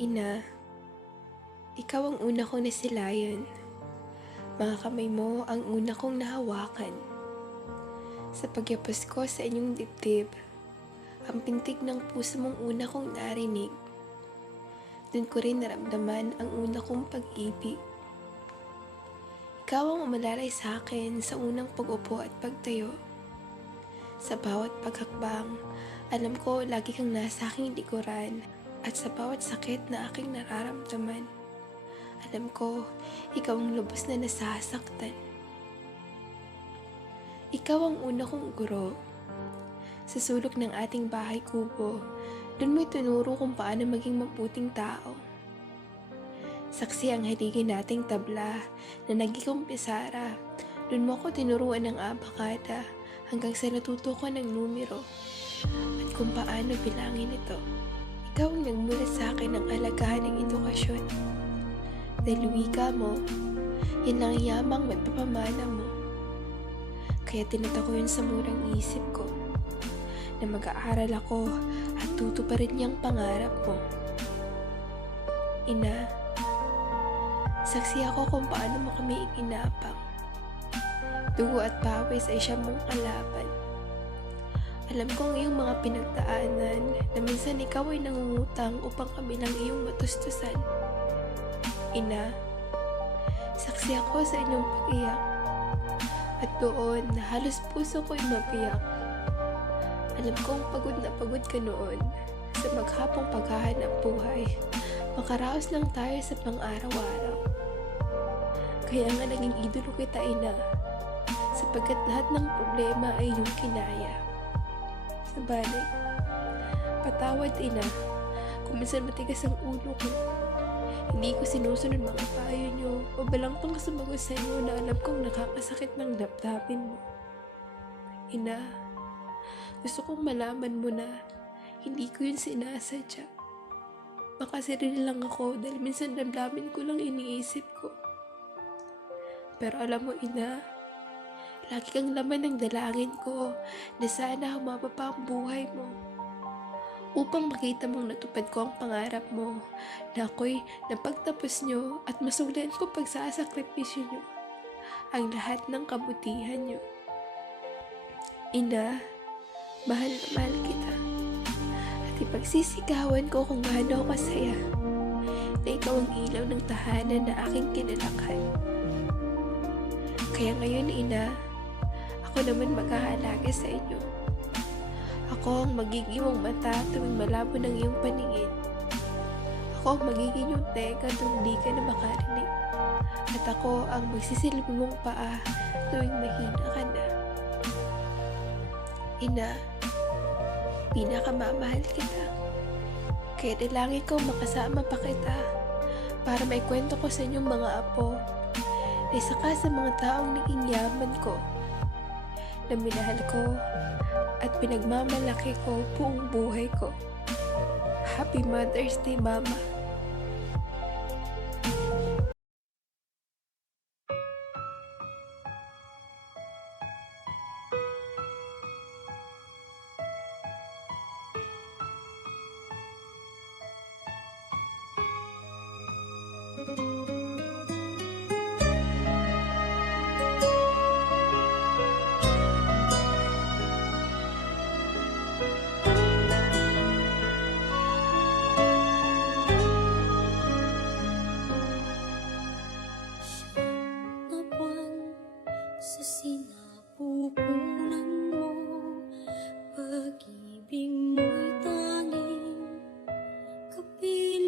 Ina, ikaw ang una kong nasilayan. Mga kamay mo ang una kong nahawakan. Sa pagyapos ko sa inyong dibdib, ang pintig ng puso mong una kong narinig. Doon ko rin naramdaman ang una kong pag-ibig. Ikaw ang umalalay sa akin sa unang pag-upo at pagtayo. Sa bawat paghakbang, alam ko lagi kang nasa aking likuran, at sa bawat sakit na aking nararamdaman, alam ko, ikaw ang lubos na nasasaktan. Ikaw ang una kong guro. Sa sulok ng ating bahay kubo, doon mo'y tinuro kung paano maging mabuting tao. Saksi ang haligin nating tabla na naging pisara. Doon mo ako tinuruan ng abakada hanggang sa natuto ko ng numero at kung paano bilangin ito. Ikaw ang nagmulat sa akin ng alagahan ng edukasyon. Dahil wika mo, yan lang yamang magpapamana mo. Kaya tinata ko yun sa murang isip ko, na mag-aaral ako at tutuparin niyang pangarap mo. Ina, saksi ako kung paano mo kami ikinapang. Dugo at pawis ay siya mong kalaban. Alam kong iyong mga pinagdaanan na minsan ikaw ay nangungutang upang kami lang iyong matustusan. Ina, saksi ako sa inyong pag-iyak. At doon, halos puso ko'y mabiyak. Alam kong pagod na pagod ka noon sa maghapong paghahanap buhay. Makaraos lang tayo sa pang-araw-araw. Kaya nga naging idolo kita, Ina, sapagkat lahat ng problema ay iyong kinaya. Sabalik, patawad, Ina, kung minsan matigas ang ulo ko. Hindi ko sinusunod mga payo niyo o balangtong sumagot sa inyo na alam kong nakakasakit ng damdamin mo. Ina, gusto kong malaman mo na hindi ko yun sinasadya. Makasarili lang ako dahil minsan damdamin ko lang iniisip ko. Pero alam mo, Ina, lagi kang laman ng dalangin ko na sana humaba pa ang buhay mo. Upang makita mong natupad ko ang pangarap mo na ako'y napagtapos nyo at masulan ko pagsasakripisyo nyo ang lahat ng kabutihan nyo. Ina, mahal na mahal kita at ipagsisigawan ko kung gaano ako kasaya na ikaw ang ilaw ng tahanan na aking kinalakhan. Kaya ngayon, Ina, ako naman mag-aalaga sa inyo. Ako ang magiging mong mata tuwing malabo ng iyong paningin. Ako ang magiging yung teka tuwing di ka na makarinig. At ako ang magsisilbi mong paa tuwing mahina ka na. Ina, pinakamamahal kita. Kaya dalangin ko makasama pa kita para maikwento ko sa inyong mga apo na isa ka sa mga taong naging yaman ko, na minahal ko at pinagmamalaki ko buong buhay ko. Happy Mother's Day, Mama. Na buwan sa sinapupunan mo, pag-ibig mo'y tanging kapiling.